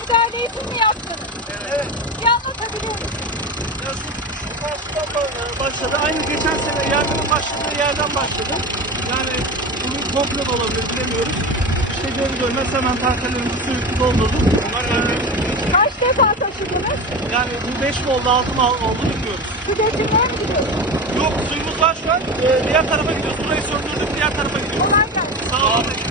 müdahaleyi siz mi yaptınız? Evet. Bir anlatabilir misiniz? Ya şu karşıdan başladı. Aynı geçen sene yangının başladığı yerden başladı. Yani bunun komplo da olabilir bilemiyoruz. İşte görmez hemen tankerlerimizi sürekli doldurduk. Kaç defa taşıdınız? Yani bu 5 mi oldu 6 mı oldu bilmiyoruz. Su geçirmeye mi gidiyorsunuz? Yok suyumuz var şu an. Diğer tarafa gidiyoruz. Burayı söndürdük diğer tarafa gidiyoruz. Kolay gelsin. Sağ olun.